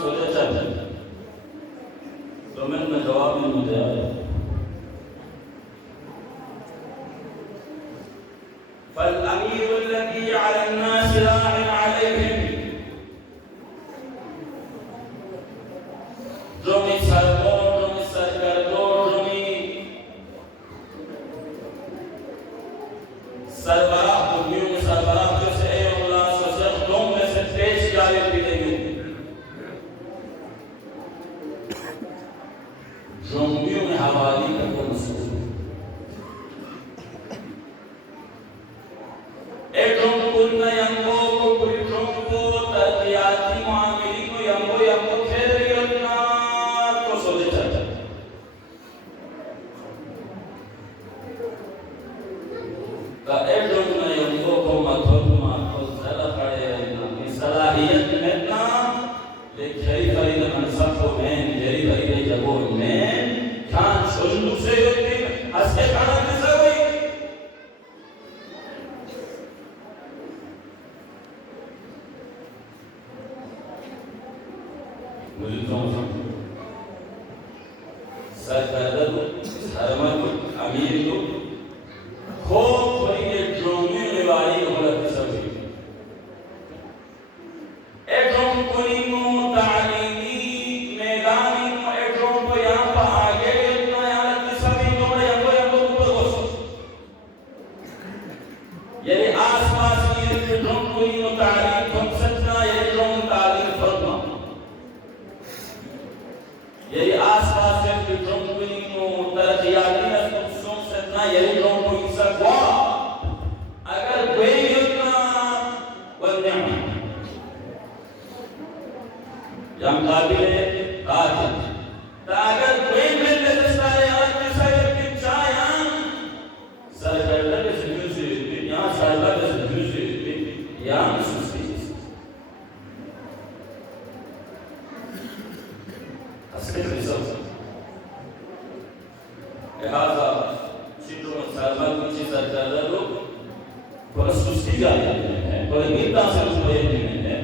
सोचा चल तो मैंने जवाब नहीं मुझे आया فالأمير الذي على الناس راع عليهم Romi Sargon, Romi Sarkardor, Romi Sarbarah, Dumium Sarbarah जो से अल्लाह सोचर तुम में से पेश जाए बिलेगी Romium में हवाली करके मसूल एक रोम ना यंगो को पूरी रोम को तरक्याती मामली को यंगो खेरियतना को सोचे चल का एक रोम ना यंगो को मथुरमा को जरा पड़े ना सलाहियत में ना ले खेरी खरीद मनसब को मैं जेरी खरीद जगो में खान शुरू से होती हंसके खाना कैसे हुई सरकार को धर्म को अमीर को खूब बड़ी एक ड्रोमी निवारी होलत सभी एक ड्रोम कोई मो तालीमी मैदानी मो एक ड्रोम को यहाँ पर आगे इतना यहाँ की सभी लोग यहाँ को ऊपर बसो ये आसपास ये ड्रोम कोई मो तालीम हम सच्चा ये ड्रोम तालीम फरमा ये आसपास से ड्रोम कोई मो तरक्याती नस्लों से ना ये ड्रोम कोई सकवा अगर कोई उतना वन्य जम काबिल है कातिल अगर कोई मिलने से सारे आज के सारे की चाया सरकार लगे से दूसरे यहाँ सरकार लगे से दूसरे यहाँ सुस्ती अस्तित्व सब लिहाजा चित्रों में सरकार कुछ सरकार लोग बड़ा सुस्ती जाते हैं बड़ा नीता से उसमें नहीं है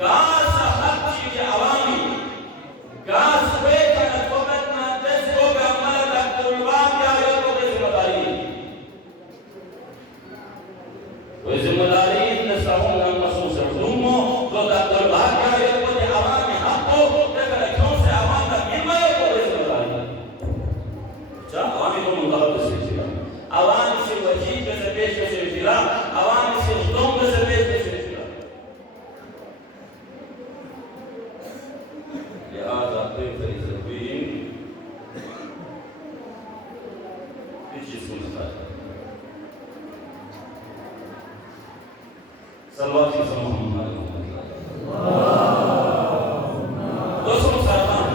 काश हर चीज़ आवामी काश वे का कोमत ना देश को हमारा कुर्बान क्या है तो जिम्मेदारी न साहूं ना महसूस रूमो तो का कुर्बान क्या है तो आवामी हको तेरे क्यों से आवाम का हिम्मत को जिम्मेदारी जा आवामी को मुताबिक से चला आवाम से वजीब से पेश से चला आवाम से तुम से पेश से चला लिहाजा पे फरीज़ पीछे सुनता सल्लल्लाहु अलैहि दोस्तों सरमान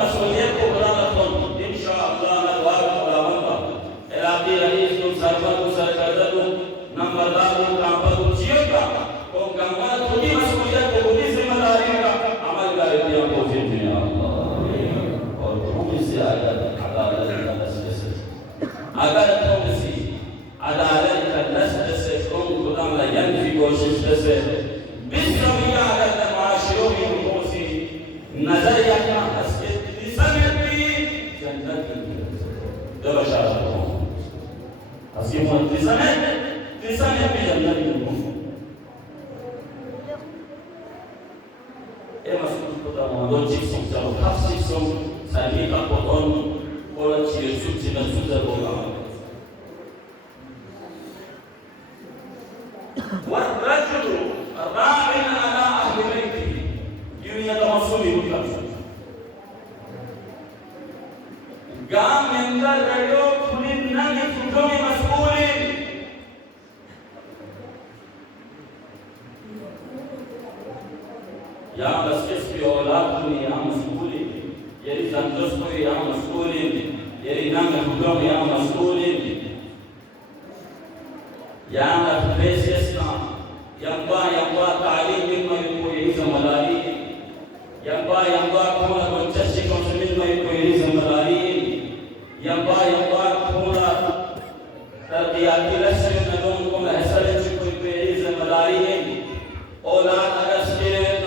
मसूलियत को बुरा मत करो इंशाअल्लाह मैं दुआ करूंगा इलाही रईस को सरमान को सरकार को नंबरदार को कांपा को जिएगा को गंगा खुद ही मसूलियत को खुद ही जिम्मेदारी का अमल कर दिया को फिर अल्लाह और तुम इससे अदालत का नस्ल से अगर तुम इसी अदालत का नस्ल से तुम खुदा ला यंफी कोशिश से बिस्मिल्लाह अगर तमाशरों की कोसी नजर यकना हस्के तिसमेती जन्नत की दो बशारत हो हस्के मन तिसमेती जन्नत की हो ए मसूद खुदा मोदो चिक्सों जब हफ्सिक्सों साली का पोतों और चिरसुक चिनसुक होगा والرجل راع على أهل بيته يتمثل بالكفر قام من ذلك كلنا نفهم مسؤولين يا بس كسب أولادكم يا مسؤولين يري زندوسكم يا مسؤولين يري نام الحكم يا مسؤولين يا نفسيسنا ينبا تعليم مما يكون زملائي ينبا كونا بنتشكم مما يكون زملائي ينبا كونا ترقياتي لسه ندوم كونا حسرت يكون زملائي أولاد أجسام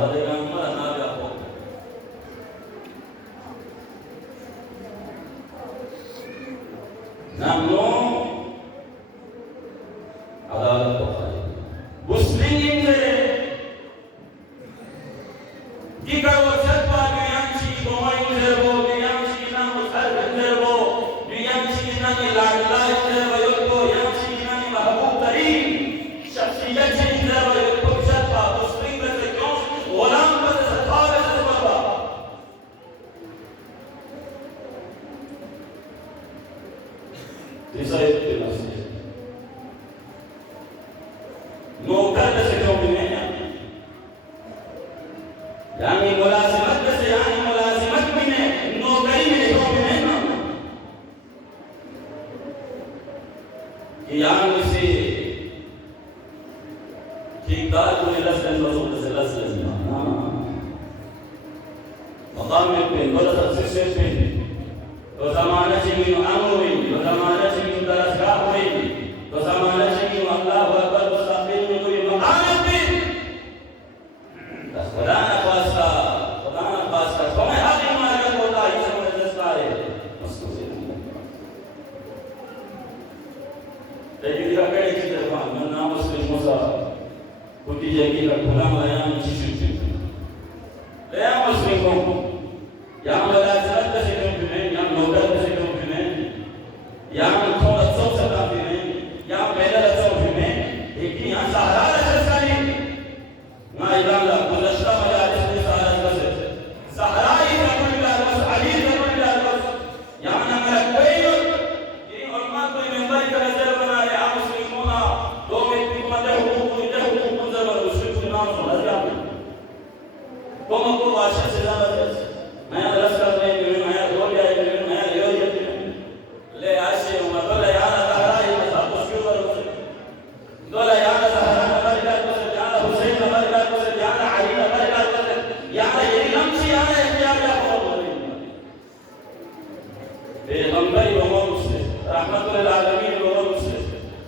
बदेगा मरा ना जाओ नामो अदालत को खाली मुस्लिम से की करो सत्वा यांची गोमाई जरबो यांची नाम सर जरबो यांची नाम लाडला जरबो यो यांची नाम महबूब तरीन शख्सियत जरबो यो सत्वा मुस्लिम से क्यों गुलाम से सत्वा से सत्वा ऐसा है नौकर से क्यों नहीं यानी मुलाजिमत से यानी मुलाजिमत में नौकरी में क्यों नहीं ना यानी से ठेकेदार को लसन रसूल से लसन मकाम में पे गलत से पे तो ज़माना चाहिए अमर हुई तो ज़माना चाहिए दरसगाह हुई तो ज़माना चाहिए अल्लाह अकबर मुस्तक़बिल में कोई मकाम है खुदा ना खास्ता तुम्हें हक इमारत होता है समझ दस्ता है उसको से लेकिन का कड़े की तरफ मन नाम मुस्लिम मुसा कुटी जगी का गुलाम आया चिशु ले आ मुस्लिम को यहाँ वाला सत्य से क्यों फिर यहाँ नौकर से क्यों फिर यहाँ थोड़ा सौ सता फिर यहाँ पैदल सौ फिर लेकिन यहाँ सहारा रखा नहीं ना इलाला गुज़श्ता मजालिस में सहारा रखा सहारा ही रखा बस अली रखा बस यहाँ ना मेरा कोई ये उलमा कोई मेंबर का नजर बना रहे आप मुस्लिमों ना दो व्यक्ति मध्य हुकूक जबर मुस्लिम के नाम सुना जाते को मको वाशा से ज़्यादा मैं रस कर रहे हैं मैं रोल जाए मैं ले ले आशे उम्र तो ले यार सहारा ये सब कुछ क्यों करो दो ले यार सहारा नंबर का तो यार हुसैन नंबर का तो यार अली नंबर का तो यार ये लम्सी यार क्या क्या बोल पैगंबर मोहम्मद मुस्लिम रहमतुल आलमीन मोहम्मद मुस्लिम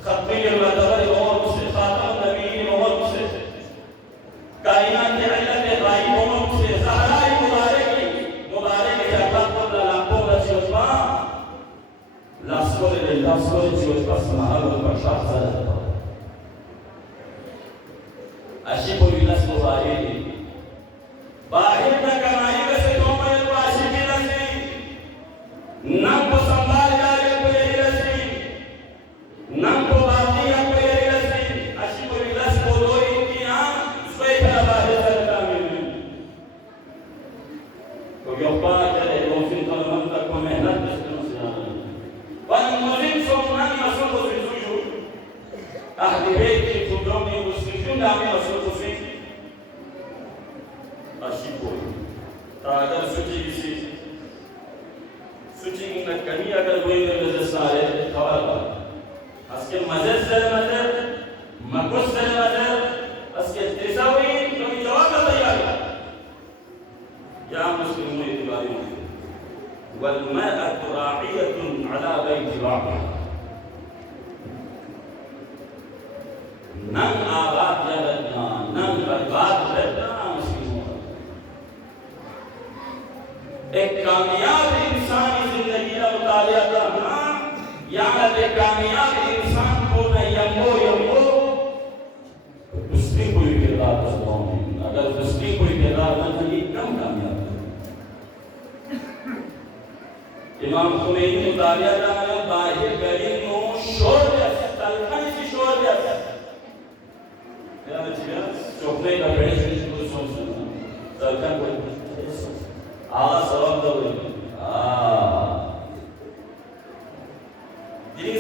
खत्मी मर्तबा मोहम्मद मुस्लिम खातम नबीय्यीन मोहम्मद मुस्लिम कायनात के इल्लत राई मोहम्मद मुस्लिम सहारा मुबारक के अल्लाह लाखों रसूलवा लाखों रसूलवा समाहल और शाहज़ादा अशिको विलास मुबारक बाहर का कमाई से तो मैं तो आशिकी नसी नाम को संभाल जाए को ये नसी नाम को बाती है को ये नसी अशिको विलास को लोई की आम सोई का बाहर का मिल तो क्यों बात है रोफिन का मन तक को मेहनत पर मुस्लिम सोचना नहीं मसूल को सुजू अहले बैत की खुदों में मुस्लिम नामी मसूल को से अशिको अगर सूची में कहीं अगर कोई नजर सारे खबर पर उसके मजे से मजे मकुस से मजे उसके तिसावी कोई जवाब तैयार या मुस्लिमों इतिबारी والمرأة راعية على بيت بعضها नन आबाद जगतना नन बर्बाद रहना मुस्लिमों एक कामयाब इंसानी जिंदगी का मुताबिया करना यहाँ एक कामयाब इंसान को न यम्बो उसकी कोई किरदार करता हूँ अगर उसकी कोई किरदार न थी कम कामयाब इमाम खुमैनी मुताबिया करना बाहिर गरीब नो शोर जैसा तलखन सी शोर जैसा मेरा बच्चा चौकने का बड़े से कुछ सोचना तलखन कोई आवाज सवाब दो दिन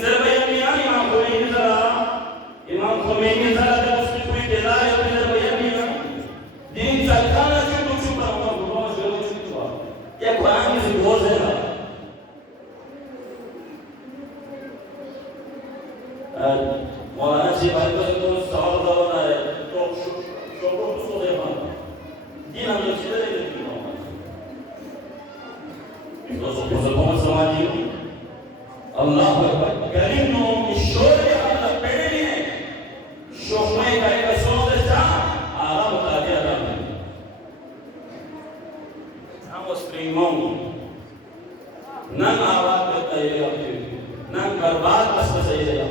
सर बयान में आनी इमाम खुमैनी जरा जब उसकी कोई किरदार है तो बयान में दिन तलखन से कुछ करूँगा भगवान से कुछ हुआ ये कुरान की रोज है मौलाना जी भाई तो सवाल जवाब आ रहे तो शोको उसको दे पाना दिन हम लोग सीधे लेते हैं तो मुसलमान समाजी अल्लाह अकबर करीम नो ईश्वर के अल्लाह पेड़े लिए शोकमे का एक सोच सा आराम बता दिया था स्ट्रीमों नन आवाज करता है नन बर्बाद बस सही है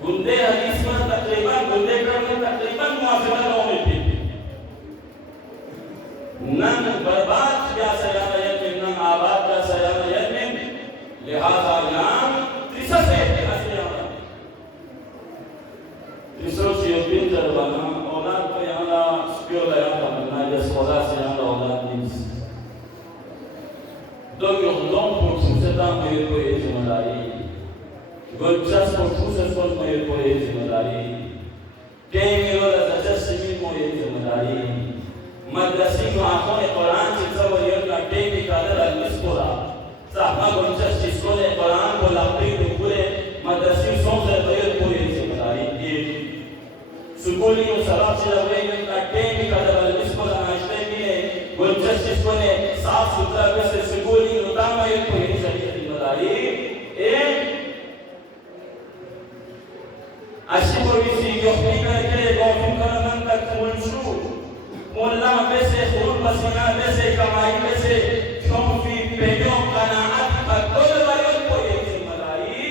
गुंदे हदीस में तकरीबन गुंदे क्रम में तकरीबन मुआफ़िक़त में थी नन बर्बाद क्या सयाना है नन आबाद क्या सयाना है लिहाजा नाम त्रिसा से हसियाना त्रिसो चियोपिन जरबाना औलाद को यहाँ स्पियो लगा करना जैसे औलाद से यहाँ औलाद नहीं दो योगदान को सुनता मेरे को ये जिम्मेदारी गोचस को सुनता सोच मेरे को ये जिम्मेदारी कई मेरे लिए जैसे भी मेरे जिम्मेदारी मदरसी में आँखों ने कुरान चित्रा वो ये लड़के की कादर अल्लाह साहबा गोचस जिसको ने कुरान को लापरी पूरे मदरसी सोच रहे थे पूरी जिम्मेदारी ये सुकूली और सलाब से लगे ये लड़के की कादर अल्लाह नाश्ते में गोचस जिसको ने साफ सुथरा वैसे सुकूली उतामा ये पूरी जिम्मेदारी एक अशिपोरिसी योगी करके गौतम करमन तक मुंशू मुल्ला में से खून पसीना में से कमाई में से शौफी पेजों कनाअत का कुल वालों को ये जिम्मेदारी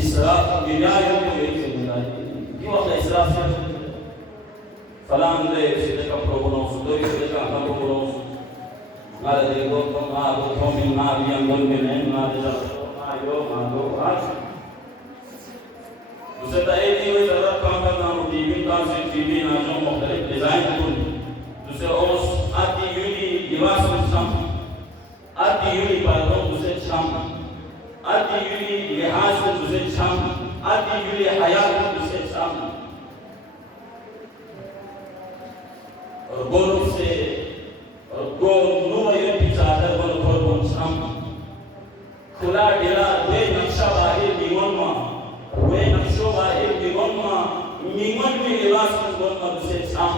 इसराफ गिरायों को ये जिम्मेदारी क्यों अपना इसराफ से फलां दे इसे का प्रोग्राम दो इसे का हम प्रोग्राम मारे देखो तुम आ वो कौन ना भी हम बोल में नहीं मारे जाओ आयो मारो आज उसे तो एक ही जरूरत काम करना हो टीवी काम से टीवी ना जो मुख्तलिफ डिजाइन करूँ दूसरे ओस आती यूनी लिबास में शाम आती यूनी पर्दों दूसरे शाम आती यूनी लिहाज में दूसरे शाम आती यूनी हयात में दूसरे शाम और गोल से और गोल नुवाये पिचादर बन खोल बन शाम खुला डेरा वे नक्शा बाहर निमन मां वे नक्शों बाहर निमन में लिबास में बोलना दूसरे शाम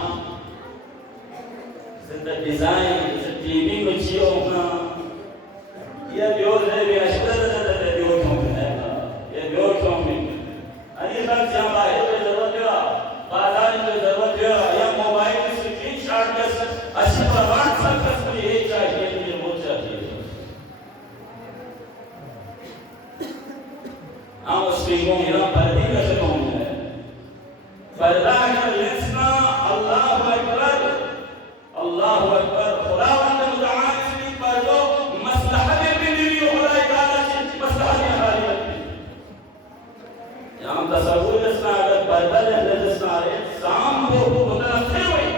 जिंदा डिजाइन टीवी में चियो ना ये ब्योर है भी अशुद्ध है ब्योर क्यों है ये ब्योर क्यों है अनिल बाग जहाँ बाहर में जरूरत है बाजार में जरूरत है या मोबाइल में स्क्रीन शॉट में अच्छी प्रभाव सकता है ये चाहिए मुझे वो चाहिए हम स्क्रीनों में ना पर्दी कैसे कौन है पर्दा का लेंसना अल्लाह अकबर खुदावंद मुताल से पर्दो मसलहत में नहीं खुदा ताला की मसलहत में हालियत यहाँ तसव्वुर जैसा अगर पर्दा जैसा है शाम को मुतनफिर हुई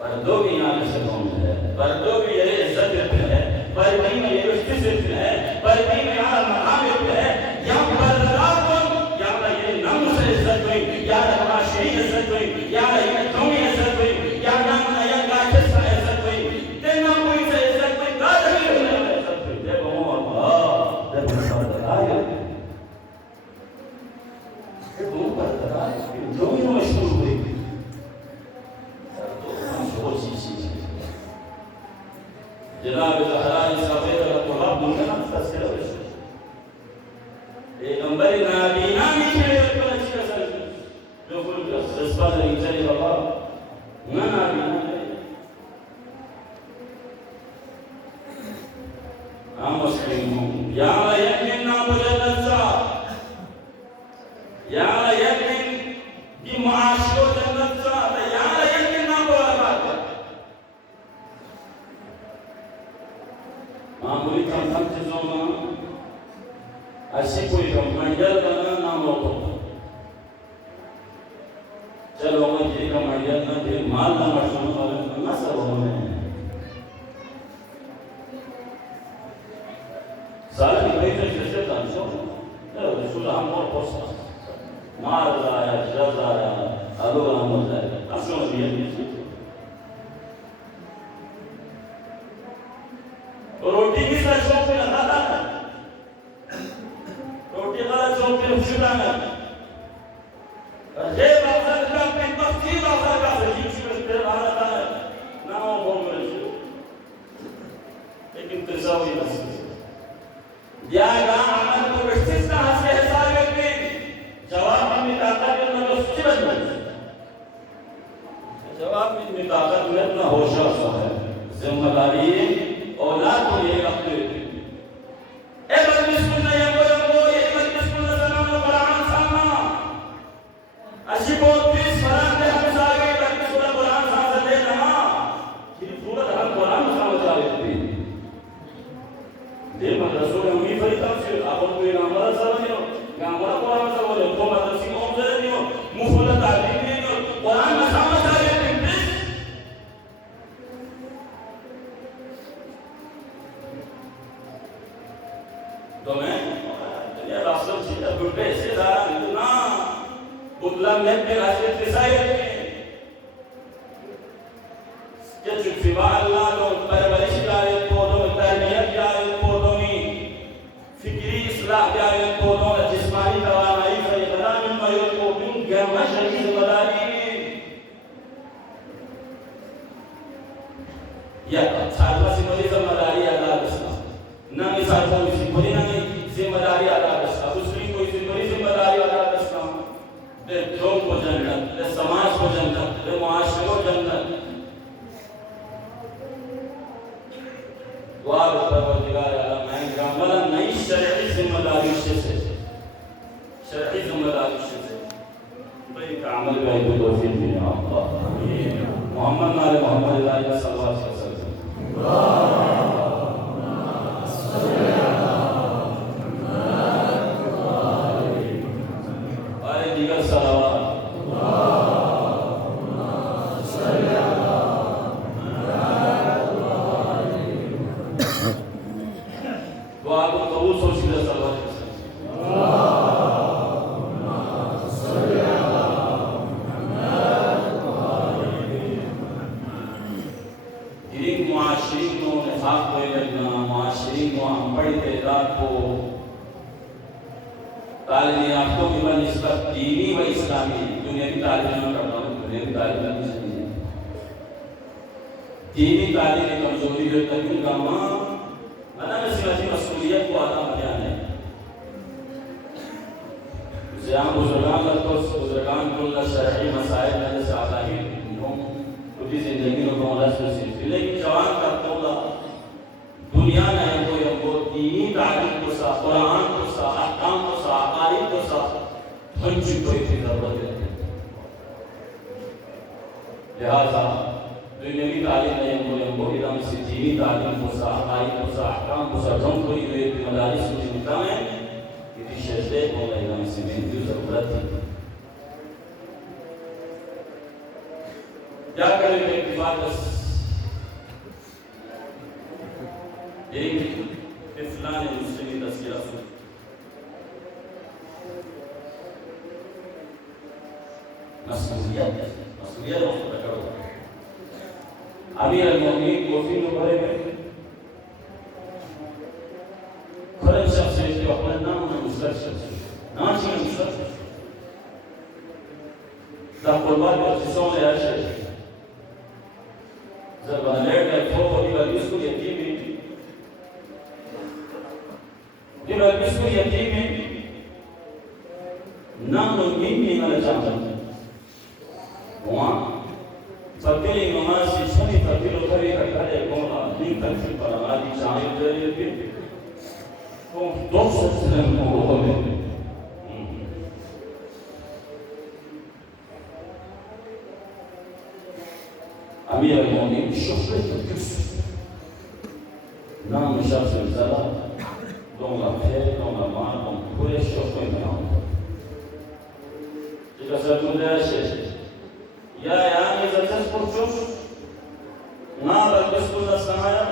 पर्दों की यहाँ से कौन है पर्दों की ये इज्जत है पर्दे में ये इज्जत है पर्दे में यहाँ मकाम है यहाँ पर्दा कौन यहाँ ये नाम से इज्जत हुई या हमारी इज्जत हुई या ये कौमी इज्जत हुई या नाम नया गाछ से इज्जत हुई तेना कोई से इज्जत हुई गाछ ही होने इज्जत हुई देखो अल्लाह देखो पर्दा है ये दो पर्दा है दो ही मशहूर हुई जनाब ज़हरा सफेद तो रब मुन्ना तस्करा पैगंबर नाबीना में को अच्छी असर जो कुल जज्बा नहीं चले बाबा ना नाबीना हम मुस्लिम हूं या यकीन ना मुजल्लसा या यकीन कि माशो जन्नत सा या यकीन ना बोला मामूली काम चीजों में ऐसी कोई कमांडर बना नाम हो चलो मैं ये कमांडर ना फिर माल ना मशहूर वाले ना सब होने सारे भाई तो जैसे तांसो तो रसूल हम और पोस्ट मार आया जज आया आलू हम हो जाए असो भी है रोटी की शौक पे लगा था रोटी का शौक पे खुशबू ना ये बात का पे मस्ती बात का जीव से तेरे रहा था ना वो बोल रहे लेकिन तजावी बस या गा अमल को विस्तार से हिसाब में जवाब asıl çiğde bürtesi zaran buna butlan nebbe hazreti sayet Jechuk fiba Allah don parwarish jaye pौधों में तरबियत जाए पौधों में फिक्री इस्लाह जाए पौधों में जिस्मानी तवानाई से इकराम में यो पौधों के मशरी जिम्मेदारी या साधना सिमरी जिम्मेदारी अदा करना ना मिसाल कोई सिमरी ना जिम्मेदारी अदा करना दूसरी कोई सिमरी जिम्मेदारी अदा करना दे कौम को जन्नत दे समाज को जन्नत दे मुआशरे को जन्नत दुआ परवरदिगार आलम मैं कामला नई शरई जिम्मेदारी से शरई जिम्मेदारी से भाई कामल का ही तौफीक दे अल्लाह आमीन मोहम्मद नाले मोहम्मद सल्लल्लाहु अलैहि वसल्लम अल्लाहुम्मा सल्ली अला मुहम्मद और दीगर सलावत दीनी तालीम में कमजोरी है तभी गामा मना में सियासी मसूलियत को आना बयान है ज़ियाम बुजुर्गान को बुजुर्गान को न शरई मसाइल में से आगाही लोग पूरी जिंदगी में कौन से सिलसिले की जवान का तोला दुनिया में कोई हमको दीनी तालीम को सा कुरान को सा अहकाम को सा अकाईद को सा हंची कोई जरूरत है लिहाजा दुनियावी तालीम नहीं हमको इधम से दीनी तालीम को सा अकाईद को सा अहकाम को सा जम कोई हुए मदारिस में मिलता है इसी शर्ते को इधम से मिलती जरूरत है क्या करें इत्तिफाक एक इस्लाम मुस्लिम तस्कीरा मसूलियत करो अमीर अल-मोमिनीन कोफी में भरे गए खरज शख्स है जो अपना नाम में मुस्लिम शख्स नाची में मुस्लिम दा कुर्बान और जिसों ने आशे जब बनेर का फोड़ दिया इसको यतीम दिया इसको यतीम नाम मिनी वाला चाहता वहाँ फकीर नमाज से सुनी फकीर उधरी का करे कौन नहीं फकीर पर आदि चाहे उधरी भी तो दो सत्संग को हो गए अमीर अल-मोमिनीन शुक्र किस नाम शख्स ज़रा दोंगा फिर दोंगा मार दों पूरे शुक्र में आओ जैसा सब मुझे ऐसे या यानी ज़रूरत पुरुष ना बल्कि पुरुष समाया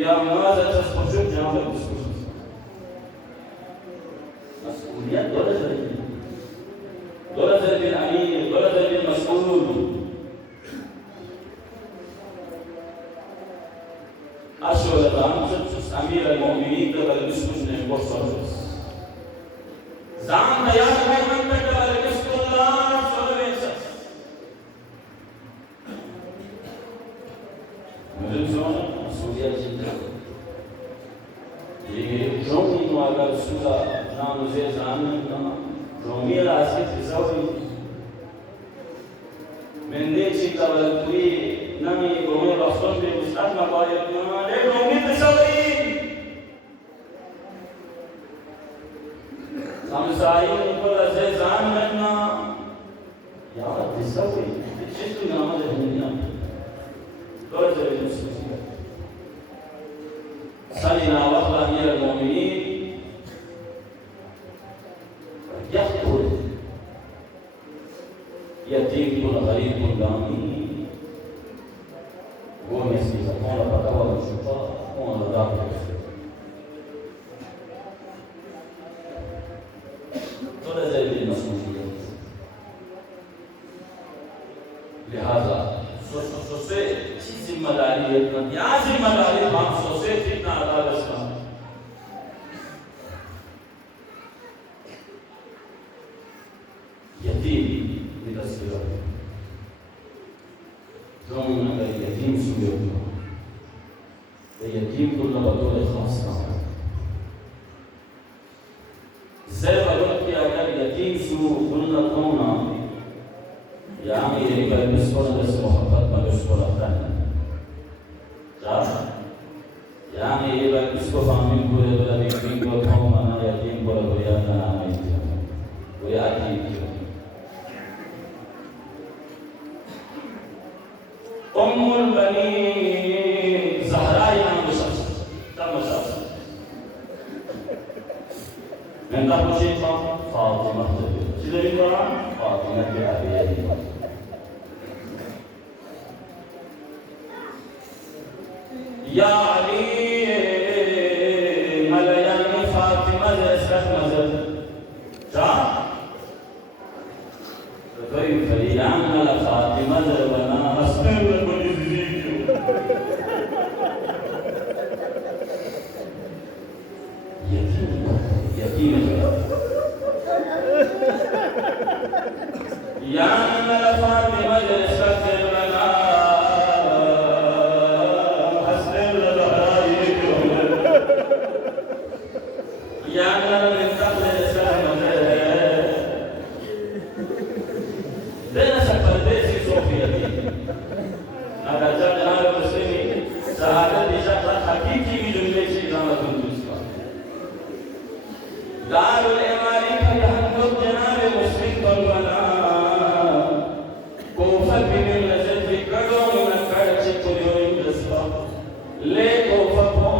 या ना ज़रूरत पुरुष जहाँ बल्कि पुरुष मसूलियत दौलत है बिन अमीर दौलत है बिन मसूल अशोक राम अमीर अल-मोमिनीन का बल्कि पुरुष ने बहुत सारा जान तैयार है मन पे बल्कि agar sudah namuze zaman romia asik sawi mende cita balkuri nami romia rasul be ustad mabayat namale romia sawi samsai ऊपर से जान रखना यार दिसावी जिसकी नाम है दुनिया तो जरूर सोचिए सलीना वक़्त अमीर अल-मोमिनीन यक़्तुल यतीम गरीब गामी वो इसकी कौन पता हुआ शुक्र कौन अदा मसूलियत। लिहाजा सोचे जिम्मेदारी है, क्या जिम्मेदारी हम सोचे कितना अदा कर सकते। यतीम की तस्वीर तुम अगर यतीम सुने हो तो यतीम को बतौर खास काम ज़ैर वक़्त के अगर यतीम सु कुल्ला कौना या मेरे पर बिस्कुट से मोहब्बत में बिस्कुट आता है क्या या मेरे पर बिस्कुट फामिल को ये वाला यतीम को खाओ माना यतीम को रोया ना नाम है वो याद ही उम्मुल बनीन ज़हरा नाम शख्स तमशख्स मैं तब मुझे फातिमा जिले का फातिमा के आगे या अली मलयानी फातिमा जैसा मजर जा तो कोई फरियान वाला फातिमा जर बना हस्ते यकीन या मेरा फातिमा जैसा बना हस्ते लहराए क्यों या मेरा जैसा मजर देना परदेसी सोफिया अगर जनाब मुस्लिमी शहादत इशारा हकीकी की जुमले से इजाज़त दूसरा दारुल इमानी का यहूद जनाब मुस्लिम को बना कोफा बिन नजर के कड़ों में कड़चे कोयो इंदस्ता ले कोफा को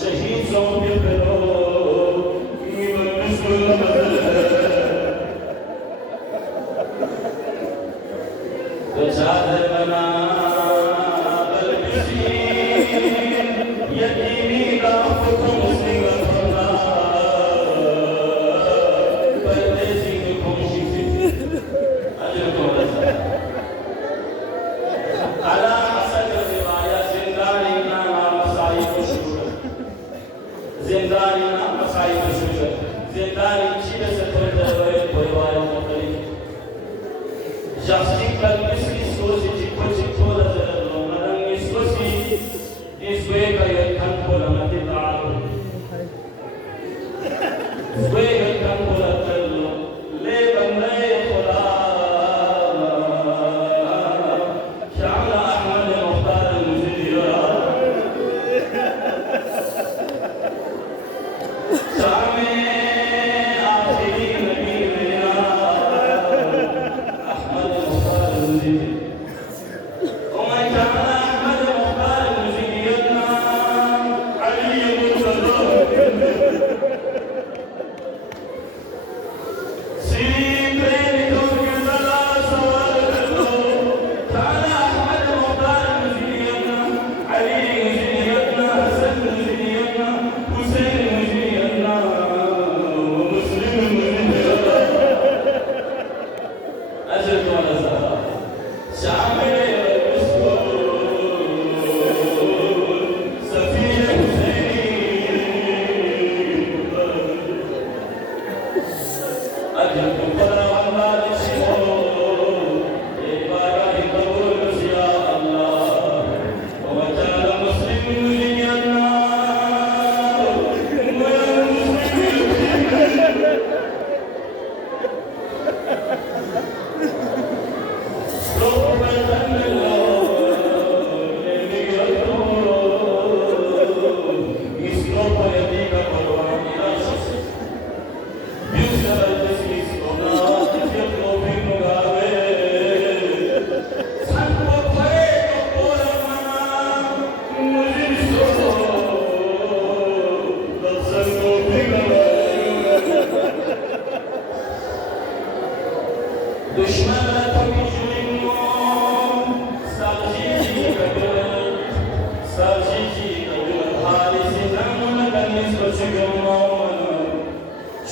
शहीद सो पे करो ईमान मुस्लिम चादर बना बलबिसी यतीमी का हुक्म मुस्लिम बना परदेसी में खुशी से अजर को रसा अला असद रिवाया जिंदानी नाम मसाई खुशूर जिंदानी नाम मसाई खुशूर जिंदानी चीज़ से थोड़े दरबार परिवारों को करी शख्सी कल Sosi chico chico la zero marang sosi iswe kaya kan pola mati taalo iswe kaya kan pola taalo le banday pola Shamla Ahmad Mukhtar Muziliya Shame आखिरी नबी मेरा Ahmad Mukhtar Muziliya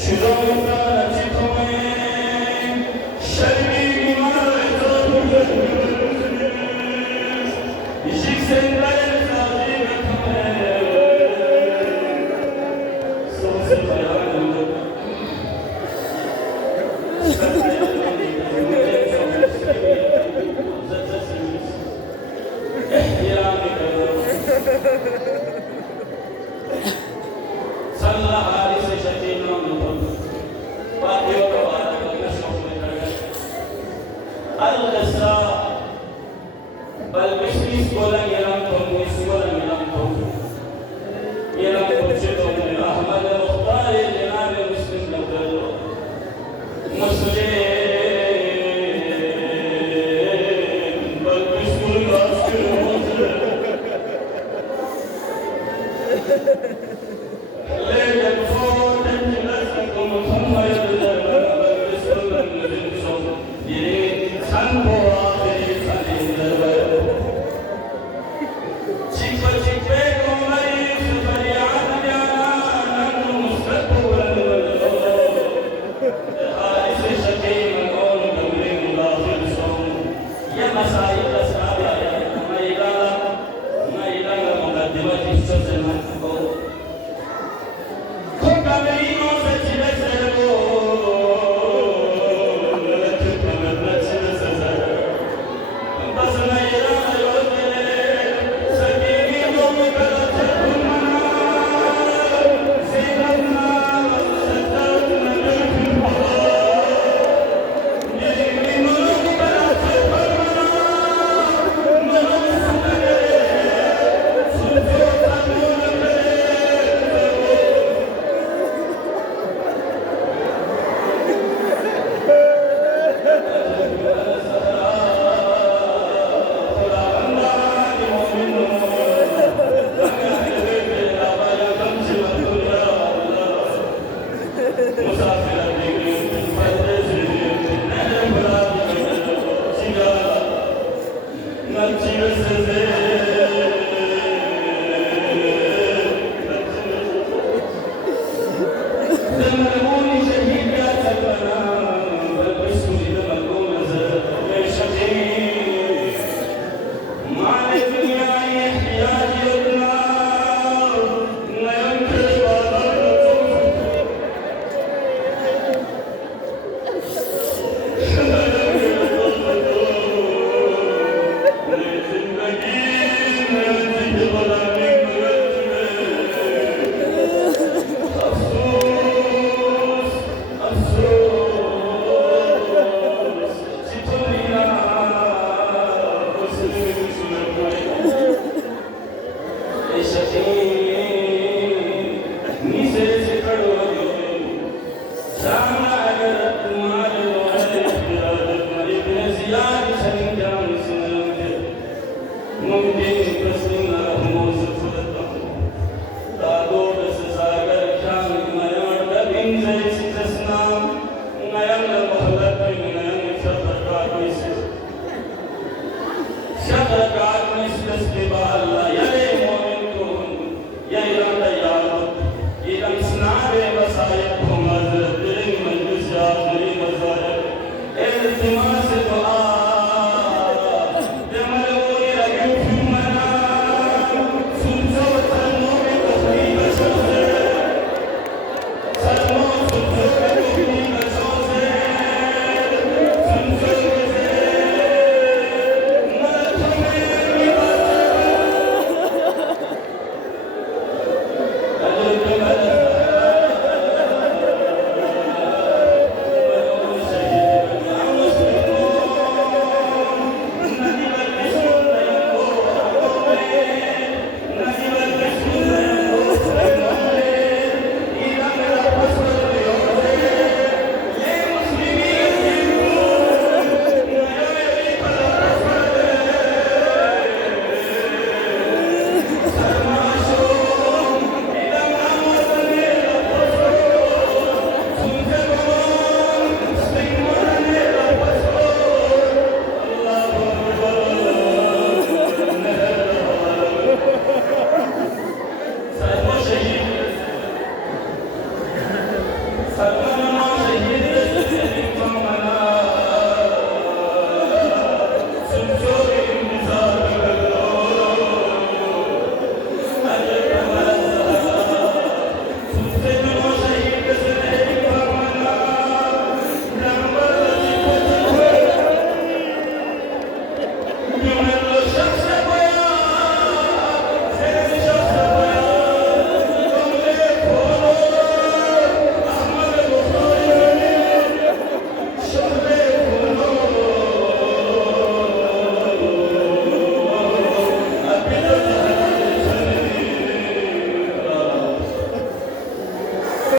Shiro Sarva